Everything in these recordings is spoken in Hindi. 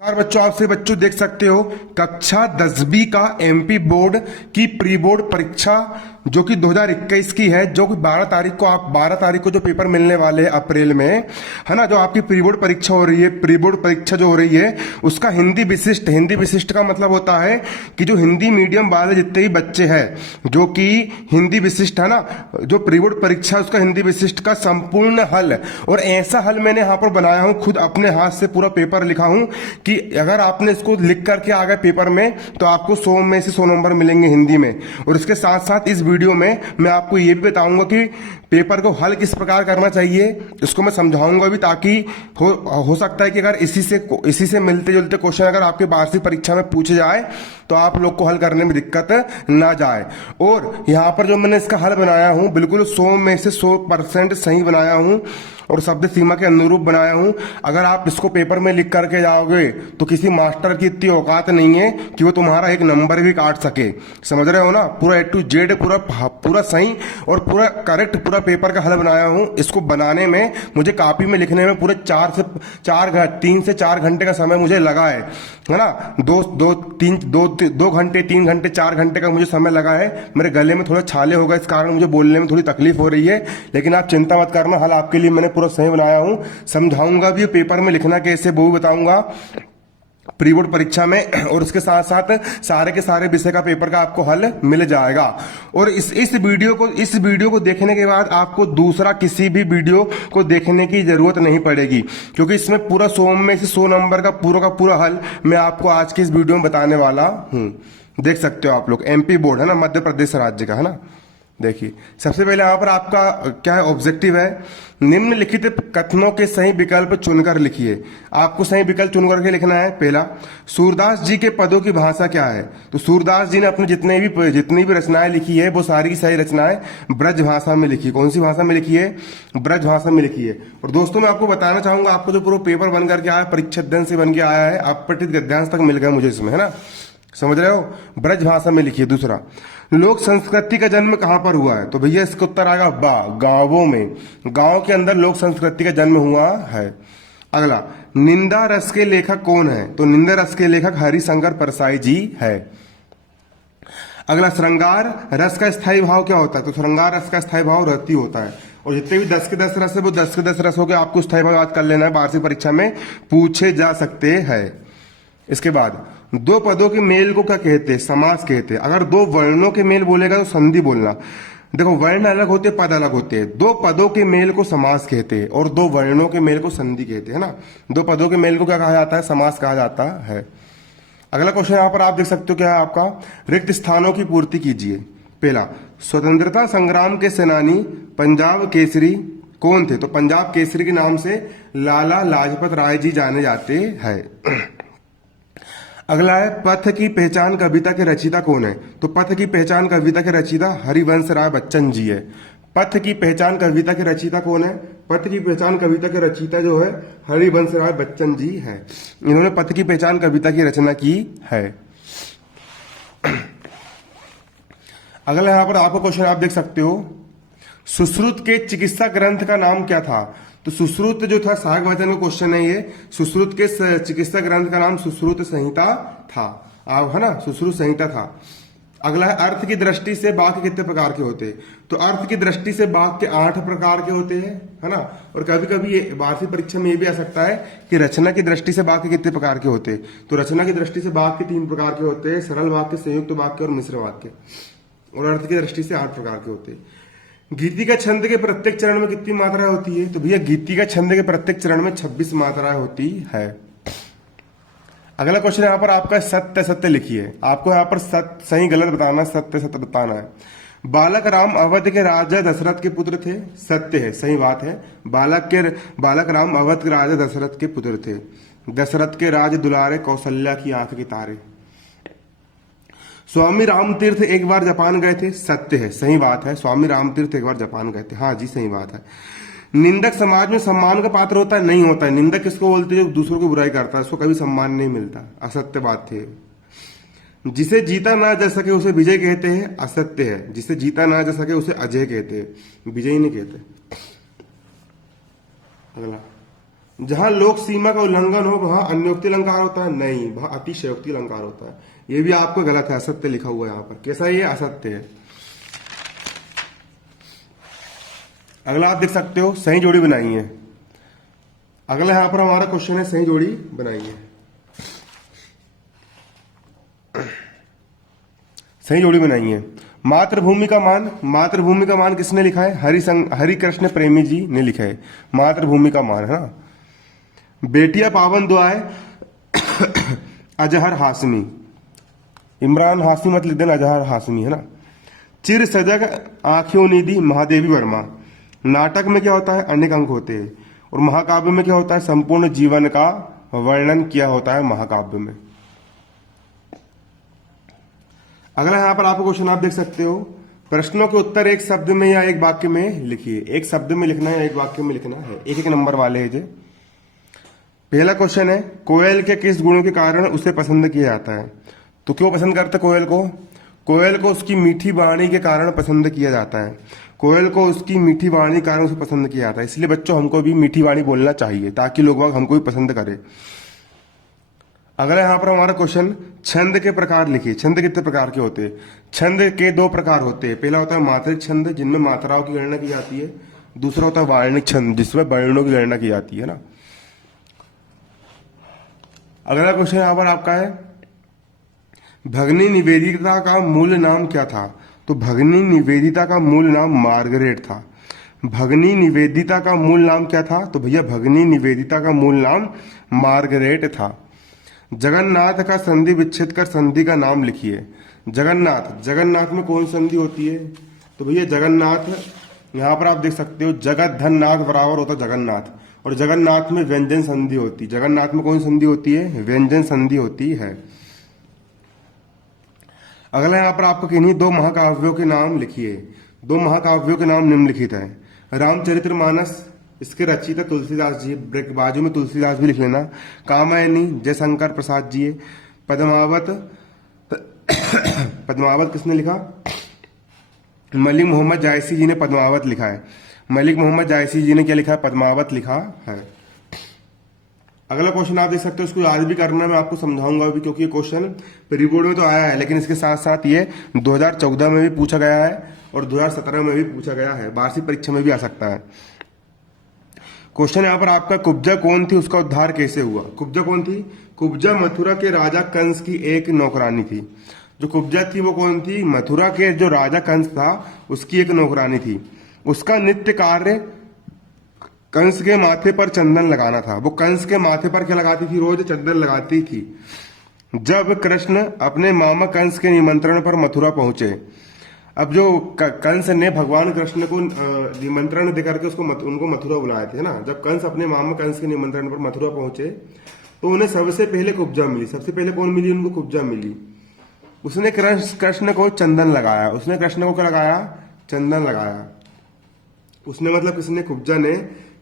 यार बच्चों, आपसे बच्चों देख सकते हो कक्षा 10वीं का एमपी बोर्ड की प्री बोर्ड परीक्षा जो कि 2021 की है, जो कि 12 तारीख को जो पेपर मिलने वाले हैं अप्रैल में, है ना। जो आपकी प्री बोर्ड परीक्षा हो रही है, प्री बोर्ड परीक्षा जो हो रही है उसका हिंदी विशिष्ट का मतलब होता है कि जो हिंदी मीडियम वाले जितने भी बच्चे हैं जो कि हिंदी विशिष्ट है ना, जो प्री बोर्ड परीक्षा है उसका हिंदी विशिष्ट का संपूर्ण हल। और ऐसा हल मैंने यहाँ पर बनाया हूँ, खुद अपने हाथ से पूरा पेपर लिखा हूँ कि अगर आपने इसको लिख करके आ गए पेपर में तो आपको 100 में से 100 नंबर मिलेंगे हिंदी में। और इसके साथ साथ इस वीडियो में मैं आपको ये भी बताऊंगा कि पेपर को हल किस प्रकार करना चाहिए, इसको मैं समझाऊंगा भी, ताकि हो सकता है कि अगर इसी से मिलते जुलते क्वेश्चन अगर आपके वार्षिक परीक्षा में पूछे जाए तो आप लोग को हल करने में दिक्कत ना जाए। और यहाँ पर जो मैंने इसका हल बनाया हूँ बिल्कुल 100 में से 100% सही बनाया हूँ और शब्द सीमा के अनुरूप बनाया हूं। अगर आप इसको पेपर में लिख करके जाओगे तो किसी मास्टर की इतनी औकात नहीं है कि वो तुम्हारा एक नंबर भी काट सके। समझ रहे हो ना, पूरा ए टू जेड पूरा सही और पूरा करेक्ट पूरा पेपर का हल बनाया हूं। इसको बनाने में मुझे कॉपी में लिखने में पूरे 3 से 4 घंटे का समय मुझे लगा है ना। 2 घंटे 3 घंटे 4 घंटे का मुझे समय लगा है। मेरे गले में थोड़ा छाले होगा, इस कारण मुझे बोलने में थोड़ी तकलीफ हो रही है, लेकिन आप चिंता मत करना, हल आपके लिए मैंने पूरा सही बनाया हूं। समझाऊंगा भी पेपर में लिखना कैसे, वो भी बताऊंगा प्री बोर्ड परीक्षा में। और उसके साथ साथ सारे के सारे विषय का पेपर का आपको हल मिल जाएगा। और इस वीडियो को देखने के बाद आपको दूसरा किसी भी वीडियो को देखने की जरूरत नहीं पड़ेगी, क्योंकि इसमें पूरा 100 में से 100 नंबर का पूरा हल मैं आपको आज की इस वीडियो में बताने वाला हूं। देख सकते हो आप लोग, एमपी बोर्ड है ना, मध्य प्रदेश राज्य का है ना। देखिए, सबसे पहले यहां पर आपका क्या है ऑब्जेक्टिव है, निम्नलिखित कथनों के सही विकल्प चुनकर लिखिए। आपको सही विकल्प चुनकर के लिखना है। पहला, सूरदास जी के पदों की भाषा क्या है? तो सूरदास जी ने अपने जितनी भी रचनाएं लिखी है वो सारी की सारी रचनाएं ब्रज भाषा में लिखी। कौन सी भाषा में लिखी है? ब्रज भाषा में लिखी है। और दोस्तों मैं आपको बताना चाहूंगा, आपको जो पूरा पेपर बन करके आया, परीक्षा अध्ययन से बन के आया है, अपठित गद्यांश तक मिल गया मुझे इसमें, है ना। समझ रहे हो, ब्रज भाषा में लिखिए। दूसरा, लोक संस्कृति का जन्म कहां पर हुआ है? तो भैया इसका उत्तर आएगा गांवों में। गांव के अंदर लोक संस्कृति का जन्म हुआ है। अगला, निंदा रस के लेखक कौन है? तो निंदा रस के लेखक हरिशंकर परसाई जी है। अगला, श्रृंगार रस का स्थायी भाव क्या होता है? तो श्रृंगार रस का स्थायी भाव रति होता है। और जितने भी 10 के 10 रस है वो 10 के 10 रस हो गए, आपको स्थायी भाव याद कर लेना है, वार्षिक परीक्षा में पूछे जा सकते हैं। इसके बाद, दो पदों के मेल को क्या कहते हैं? समास कहते हैं। अगर दो वर्णों के मेल बोलेगा तो संधि बोलना। देखो, वर्ण अलग होते, पद अलग होते हैं। दो पदों के मेल को समास कहते हैं और दो वर्णों के मेल को संधि कहते हैं ना। दो पदों के मेल को क्या कहा जाता है? समास कहा जाता है। अगला क्वेश्चन यहां पर आप देख सकते हो, क्या है आपका, रिक्त स्थानों की पूर्ति कीजिए। पहला, स्वतंत्रता संग्राम के सेनानी पंजाब केसरी कौन थे? तो पंजाब केसरी के नाम से लाला लाजपत राय जी जाने जाते हैं। अगला है, पथ की पहचान कविता के रचयिता कौन है? तो पथ की पहचान कविता के रचयिता हरिवंश राय बच्चन जी है। पथ की पहचान कविता के रचयिता कौन है? पथ की पहचान कविता के रचयिता जो है हरिवंश राय बच्चन जी है। इन्होंने पथ की पहचान कविता की रचना की है। अगला यहां पर आपको क्वेश्चन आप देख सकते हो, सुश्रुत के चिकित्सा ग्रंथ का नाम क्या था? तो सुश्रुत जो था, साग वचन का क्वेश्चन है ये। सुश्रुत के चिकित्सा ग्रंथ का नाम सुश्रुत संहिता था, आप है ना, सुश्रुत संहिता था। अगला है, अर्थ की दृष्टि से वाक्य कितने प्रकार के होते हैं? तो अर्थ की दृष्टि से वाक्य 8 प्रकार के होते हैं, है ना। और कभी कभी ये वार्षिक परीक्षा में ये भी आ सकता है कि रचना की दृष्टि से वाक्य कितने प्रकार के होते हैं? तो रचना की दृष्टि से वाक्य 3 प्रकार के होते हैं, सरल वाक्य, संयुक्त वाक्य और मिश्र वाक्य। और अर्थ की दृष्टि से 8 प्रकार के होते हैं। गीति का छंद के प्रत्येक चरण में कितनी मात्राएं होती है? तो भैया गीति का छंद के प्रत्येक चरण में 26 मात्राएं होती है। अगला क्वेश्चन यहाँ पर आपका सत्य सत्य लिखिए। आपको यहाँ पर सत्य सही गलत बताना, सत्य सत्य बताना है। बालक राम अवध के राजा दशरथ के पुत्र थे। सत्य है, सही बात है। बालक राम अवध के राजा दशरथ के पुत्र थे। दशरथ के राज दुलारे, कौशल्या की आंख के तारे। स्वामी रामतीर्थ एक बार जापान गए थे। सत्य है, सही बात है। स्वामी रामतीर्थ एक बार जापान गए थे, हाँ जी, सही बात है। निंदक समाज में सम्मान का पात्र होता है? नहीं होता है। निंदक किसको बोलते हैं? जो दूसरों की बुराई करता है, उसको कभी सम्मान नहीं मिलता। असत्य बात है। जिसे जीता ना जा सके उसे विजय कहते हैं। असत्य है। जिसे जीता ना जा सके उसे अजय कहते हैं, विजय नहीं कहते। अगला, जहां लोक सीमा का उल्लंघन हो वहां अन्योक्ति अलंकार होता है, नहीं, वहां अतिशयोक्ति अलंकार होता है। ये भी आपको गलत है, असत्य लिखा हुआ है यहाँ पर। कैसा है ये? असत्य है। अगला आप देख सकते हो, सही जोड़ी बनाइए। अगला यहां पर हमारा क्वेश्चन है, सही जोड़ी बनाइए। सही जोड़ी बनाइए। मातृभूमि का मान, मातृभूमि का मान किसने लिखा है? हरिकृष्ण प्रेमी जी ने लिखा है मातृभूमि का मान, है ना। बेटियां पावन दुआएं अजहर हाशमी, इमरान हाशमी मत लिख देना, अजहर हाशमी, है ना। चिर सजग आंखों निधि महादेवी वर्मा। नाटक में क्या होता है? अनेक अंक होते हैं। और महाकाव्य में क्या होता है? संपूर्ण जीवन का वर्णन किया होता है महाकाव्य में। अगला यहां पर आपको क्वेश्चन आप देख सकते हो, प्रश्नों के उत्तर एक शब्द में या एक वाक्य में लिखिए। एक शब्द में लिखना है, एक वाक्य में लिखना है। एक एक नंबर वाले हैं जे। पहला क्वेश्चन है, कोयल के किस गुणों के कारण उसे पसंद किया जाता है? तो क्यों पसंद करते कोयल को? कोयल को उसकी मीठी वाणी के कारण पसंद किया जाता है। कोयल को उसकी मीठी वाणी के कारण उसे पसंद किया जाता है। इसलिए बच्चों हमको भी मीठी वाणी बोलना चाहिए ताकि लोग हमको भी पसंद करें। अगला यहां पर हमारा क्वेश्चन, छंद के प्रकार लिखिए। छंद कितने प्रकार के होते हैं? छंद के दो प्रकार होते हैं। पहला होता है मात्रिक छंद, जिनमें मात्राओं की गणना की जाती है। दूसरा होता है वर्णिक छंद, जिसमें वर्णों की गणना की जाती है ना। अगला क्वेश्चन यहां पर आपका है, भगनी निवेदिता का मूल नाम क्या था? तो भगनी निवेदिता का मूल नाम मार्गरेट था। भगनी निवेदिता का मूल नाम क्या था? तो भैया भगनी निवेदिता का मूल नाम मार्गरेट था। जगन्नाथ का संधि विच्छेद कर संधि का नाम लिखिए। जगन्नाथ, जगन्नाथ में कौन संधि होती है? तो भैया जगन्नाथ, यहां पर आप देख सकते हो, जगत धन नाथ बराबर होता जगन्नाथ, और जगन्नाथ में व्यंजन संधि होती है। जगन्नाथ में कौन संधि होती है? व्यंजन संधि होती है। अगला यहां पर आपको किन्हीं दो महाकाव्यों के नाम लिखिए। दो महाकाव्यों के नाम निम्नलिखित है। रामचरितमानस, इसके रचयिता तुलसीदास जी, बाजू में तुलसीदास भी लिख लेना। कामायनी जयशंकर प्रसाद जी। पद्मावत, पद्मावत किसने लिखा? मलिक मोहम्मद जायसी जी ने पद्मावत लिखा है। मलिक मोहम्मद जायसी जी ने क्या लिखा है? पद्मावत लिखा है। अगला क्वेश्चन आप देख सकते हो, इसको याद भी करना, मैं आपको समझाऊंगा भी, क्योंकि ये क्वेश्चन प्री बोर्ड में तो आया है, लेकिन इसके साथ साथ ये 2014 में भी पूछा गया है और 2017 में भी पूछा गया है। वार्षिक परीक्षा में भी आ सकता है। क्वेश्चन यहाँ पर आपका, कुब्जा कौन थी, उसका उद्धार कैसे हुआ? कुब्जा कौन थी? कुब्जा मथुरा के राजा कंस की एक नौकरानी थी। जो कुब्जा थी वो कौन थी? मथुरा के जो राजा कंस था उसकी एक नौकरानी थी। उसका नित्य कार्य कंस के माथे पर चंदन लगाना था। वो कंस के माथे पर क्या लगाती थी? रोज चंदन लगाती थी। जब कृष्ण अपने मामा कंस के निमंत्रण पर मथुरा पहुंचे, अब जो कंस ने भगवान कृष्ण को निमंत्रण देकर के उनको मथुरा बुलाए थे ना। जब कंस अपने मामा कंस के निमंत्रण पर मथुरा पहुंचे तो उन्हें सबसे पहले कुब्जा मिली। सबसे पहले कौन मिली उनको? कुब्जा मिली। उसने कृष्ण को चंदन लगाया। उसने कृष्ण को क्या लगाया? चंदन लगाया। उसने मतलब किसने? कुब्जा ने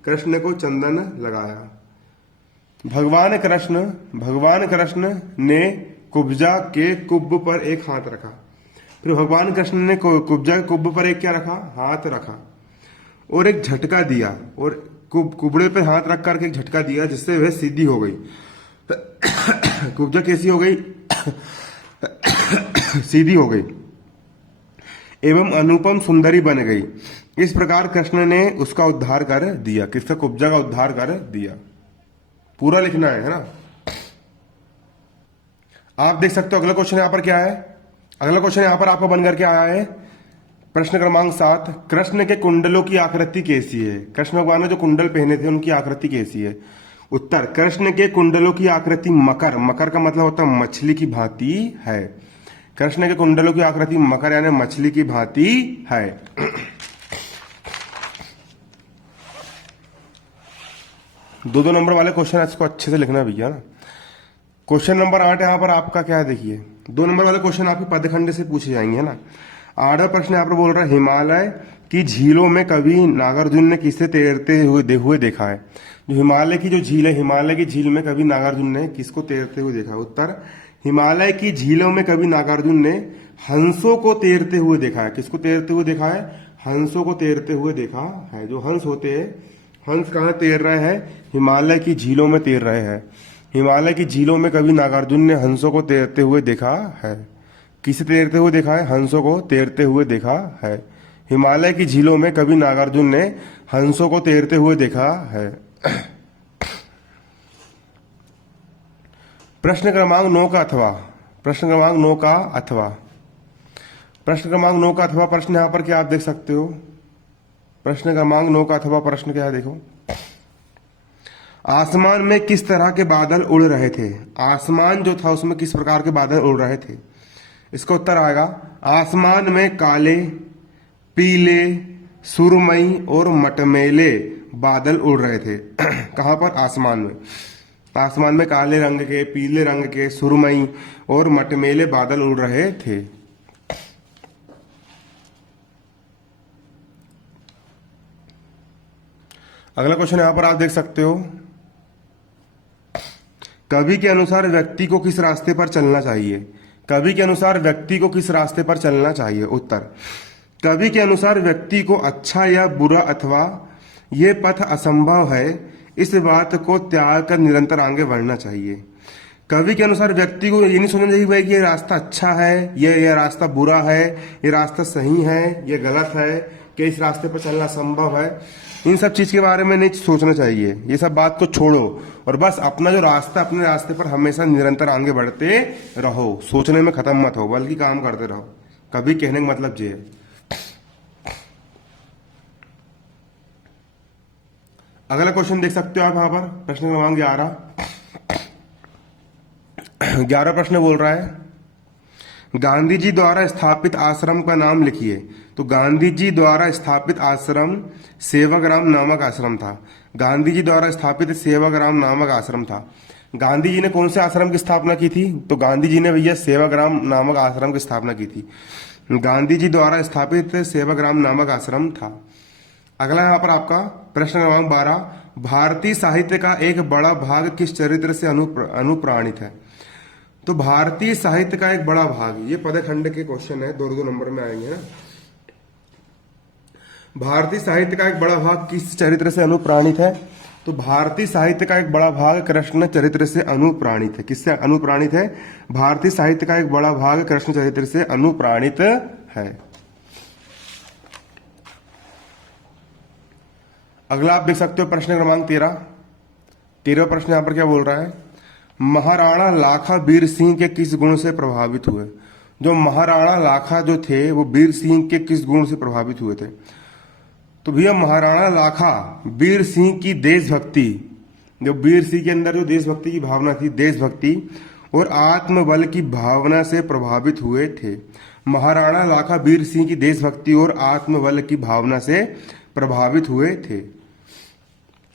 कृष्ण को चंदन लगाया। भगवान कृष्ण ने कुब्जा के कुब्ब पर एक हाथ रखा। फिर भगवान कृष्ण ने कुब्जा के कुब्ब पर एक क्या रखा? हाथ रखा और एक झटका दिया, और कुबड़े पे हाथ रख करके एक झटका दिया, जिससे वह सीधी हो गई। कुब्जा कैसी हो गई? सीधी हो गई एवं अनुपम सुंदरी बन गई। इस प्रकार कृष्ण ने उसका उद्धार कर दिया। किसका? कुब्जा का उद्धार कर दिया। पूरा लिखना है ना। आप देख सकते हो अगला क्वेश्चन यहां पर क्या है। अगला क्वेश्चन यहां पर आपको बनकर के आया है, प्रश्न क्रमांक 7, कृष्ण के कुंडलों की आकृति कैसी है? कृष्ण भगवान ने जो कुंडल पहने थे उनकी आकृति कैसी है? उत्तर, कृष्ण के कुंडलों की आकृति मकर, मकर का मतलब होता है मछली की भांति है। कृष्ण के कुंडलों की आकृति मकर यानी मछली की भांति है। दो नंबर वाले क्वेश्चन इसको अच्छे से लिखना भैया ना। क्वेश्चन नंबर 8 यहाँ पर आपका क्या है, देखिए 2 नंबर वाले क्वेश्चन आपके पदखंड से पूछे जाएंगे, है ना। 8वां प्रश्न यहाँ पर बोल रहा है, हिमालय की झीलों में कभी नागार्जुन ने किसे तैरते हुए देखा है? जो हिमालय की जो झील है, हिमालय की झील में कभी नागार्जुन ने किसको तैरते हुए देखा है? उत्तर, हिमालय की झीलों में कभी नागार्जुन ने हंसों को तैरते हुए देखा है। किसको तैरते हुए देखा है? हंसों को तैरते हुए देखा है। जो हंस होते हैं, हंस कहाँ तैर रहे हैं? हिमालय की झीलों में तैर रहे हैं। हिमालय की झीलों में कभी नागार्जुन ने हंसों को तैरते हुए देखा है? किसे तैरते हुए देखा है? हंसों को तैरते हुए देखा है। हिमालय की झीलों में कभी नागार्जुन ने हंसों को तैरते हुए देखा है। प्रश्न क्रमांक 9 का अथवा, प्रश्न क्रमांक 9 का अथवा, प्रश्न क्रमांक 9 का अथवा प्रश्न यहां पर क्या आप देख सकते हो? प्रश्न क्रमांक 9 का अथवा प्रश्न क्या है, देखो। आसमान में किस तरह के बादल उड़ रहे थे? आसमान जो था उसमें किस प्रकार के बादल उड़ रहे थे? इसका उत्तर आएगा, आसमान में काले, पीले, सुरमई और मटमैले बादल उड़ रहे थे। कहां पर? आसमान में। आसमान में काले रंग के, पीले रंग के, सुरमई और मटमैले बादल उड़ रहे थे। अगला क्वेश्चन यहां पर आप देख सकते हो, कवि के अनुसार व्यक्ति को किस रास्ते पर चलना चाहिए? कवि के अनुसार व्यक्ति को किस रास्ते पर चलना चाहिए? उत्तर, कवि के अनुसार व्यक्ति को अच्छा या बुरा अथवा ये पथ असंभव है इस बात को त्याग कर निरंतर आगे बढ़ना चाहिए। कवि के अनुसार व्यक्ति को ये नहीं सोचना चाहिए भाई कि ये रास्ता अच्छा है, ये रास्ता बुरा है, ये रास्ता सही है, ये गलत है, कि इस रास्ते पर चलना संभव है। इन सब चीज के बारे में नहीं सोचना चाहिए। ये सब बात को छोड़ो और बस अपना जो रास्ता, अपने रास्ते पर हमेशा निरंतर आगे बढ़ते रहो। सोचने में खत्म मत हो, बल्कि काम करते रहो। कभी कहने का मतलब ये है। अगला क्वेश्चन देख सकते हो आप यहां पर, प्रश्न क्रमांक 11 प्रश्न बोल रहा है, गांधी जी द्वारा स्थापित आश्रम का नाम लिखिए। तो गांधी जी द्वारा स्थापित आश्रम सेवाग्राम नामक आश्रम था। गांधी जी द्वारा स्थापित सेवाग्राम नामक आश्रम था। गांधी जी ने कौन से आश्रम की स्थापना की थी? तो गांधी जी ने भैया सेवाग्राम नामक आश्रम की स्थापना की थी। गांधी जी द्वारा स्थापित सेवाग्राम नामक आश्रम था। अगला यहाँ पर आपका प्रश्न क्रमांक 12, भारतीय साहित्य का एक बड़ा भाग किस चरित्र से अनुप्राणित है? तो भारतीय साहित्य का एक बड़ा भाग, ये पदखंड के क्वेश्चन है, 2-2 नंबर में आएंगे ना। भारतीय साहित्य का एक बड़ा भाग किस चरित्र से अनुप्राणित है? तो भारतीय साहित्य का एक बड़ा भाग कृष्ण चरित्र से अनुप्राणित है। किससे अनुप्राणित है? भारतीय साहित्य का एक बड़ा भाग कृष्ण चरित्र से अनुप्राणित है। अगला आप देख सकते हो प्रश्न क्रमांक 13 प्रश्न यहां पर क्या बोल रहा है, महाराणा लाखा वीर सिंह के किस गुण से प्रभावित हुए? जो महाराणा लाखा जो थे वो वीर सिंह के किस गुण से प्रभावित हुए थे? तो भैया महाराणा लाखा वीर सिंह की देशभक्ति, जो वीर सिंह के अंदर जो देशभक्ति की भावना थी, देशभक्ति और आत्मबल की भावना से प्रभावित हुए थे। महाराणा लाखा वीर सिंह की देशभक्ति और आत्मबल की भावना से प्रभावित हुए थे।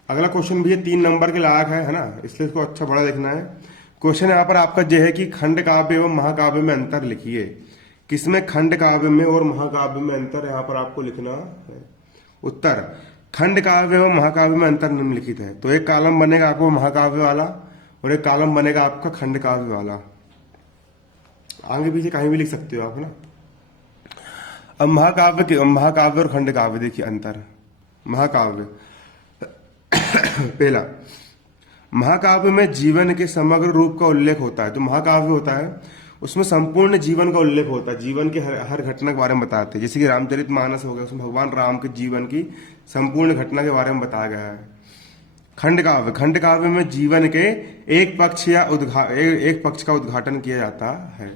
अगला क्वेश्चन भी 3 नंबर के लायक है ना, इसलिए इसको अच्छा बड़ा लिखना है। क्वेश्चन यहाँ पर आपका यह है कि खंड काव्य एवं महाकाव्य में अंतर लिखिए। किसमें खंड काव्य में और महाकाव्य में अंतर यहाँ पर आपको लिखना है। उत्तर, खंड काव्य एवं महाकाव्य में अंतर निम्नलिखित है। तो एक कॉलम बनेगा आपको महाकाव्य वाला और एक कॉलम बनेगा आपका खंड काव्य वाला। आगे पीछे कहीं भी लिख सकते हो आप ना। अब महाकाव्य और खंड काव्य देखिए अंतर। महाकाव्य पहला, महाकाव्य में जीवन के समग्र रूप का उल्लेख होता है। जो महाकाव्य होता है उसमें संपूर्ण जीवन का उल्लेख होता है, जीवन के हर घटना के बारे में बताते हैं। जैसे कि रामचरितमानस हो गया, उसमें भगवान राम के जीवन की संपूर्ण घटना के बारे में बताया गया है। खंड काव्य में जीवन के एक पक्ष का उद्घाटन किया जाता है।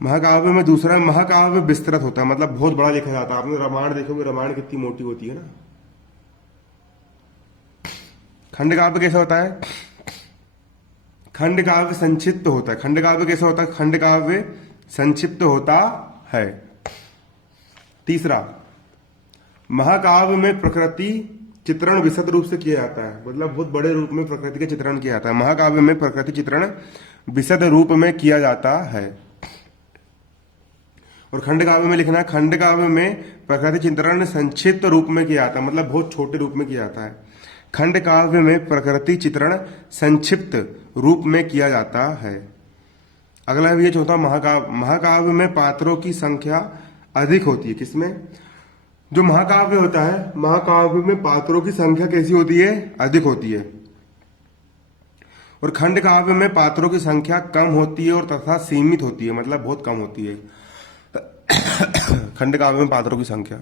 महाकाव्य में दूसरा, महाकाव्य विस्तृत होता है, मतलब बहुत बड़ा लिखा जाता है। आपने रामायण देखोगे, रामायण कितनी मोटी होती है ना। खंड काव्य कैसा होता है? खंड काव्य संक्षिप्त होता है। खंड काव्य कैसा होता है? खंड काव्य संक्षिप्त होता है। तीसरा, महाकाव्य में प्रकृति चित्रण विशद रूप से किया जाता है, मतलब बहुत बड़े रूप में प्रकृति का चित्रण किया जाता है। महाकाव्य में प्रकृति चित्रण विशद रूप में किया जाता है। और खंड काव्य में लिखना है, खंड काव्य में प्रकृति चित्रण संक्षिप्त रूप में किया जाता है, मतलब बहुत छोटे रूप में किया जाता है। खंड काव्य में प्रकृति चित्रण संक्षिप्त रूप में किया जाता है। अगला है ये चौथा, महाकाव्य में पात्रों की संख्या अधिक होती है। किसमें? जो महाकाव्य होता है, महाकाव्य में पात्रों की संख्या कैसी होती है? अधिक होती है। और खंड काव्य में पात्रों की संख्या कम होती है और तथा सीमित होती है, मतलब बहुत कम होती है। खंड काव्य में पात्रों की संख्या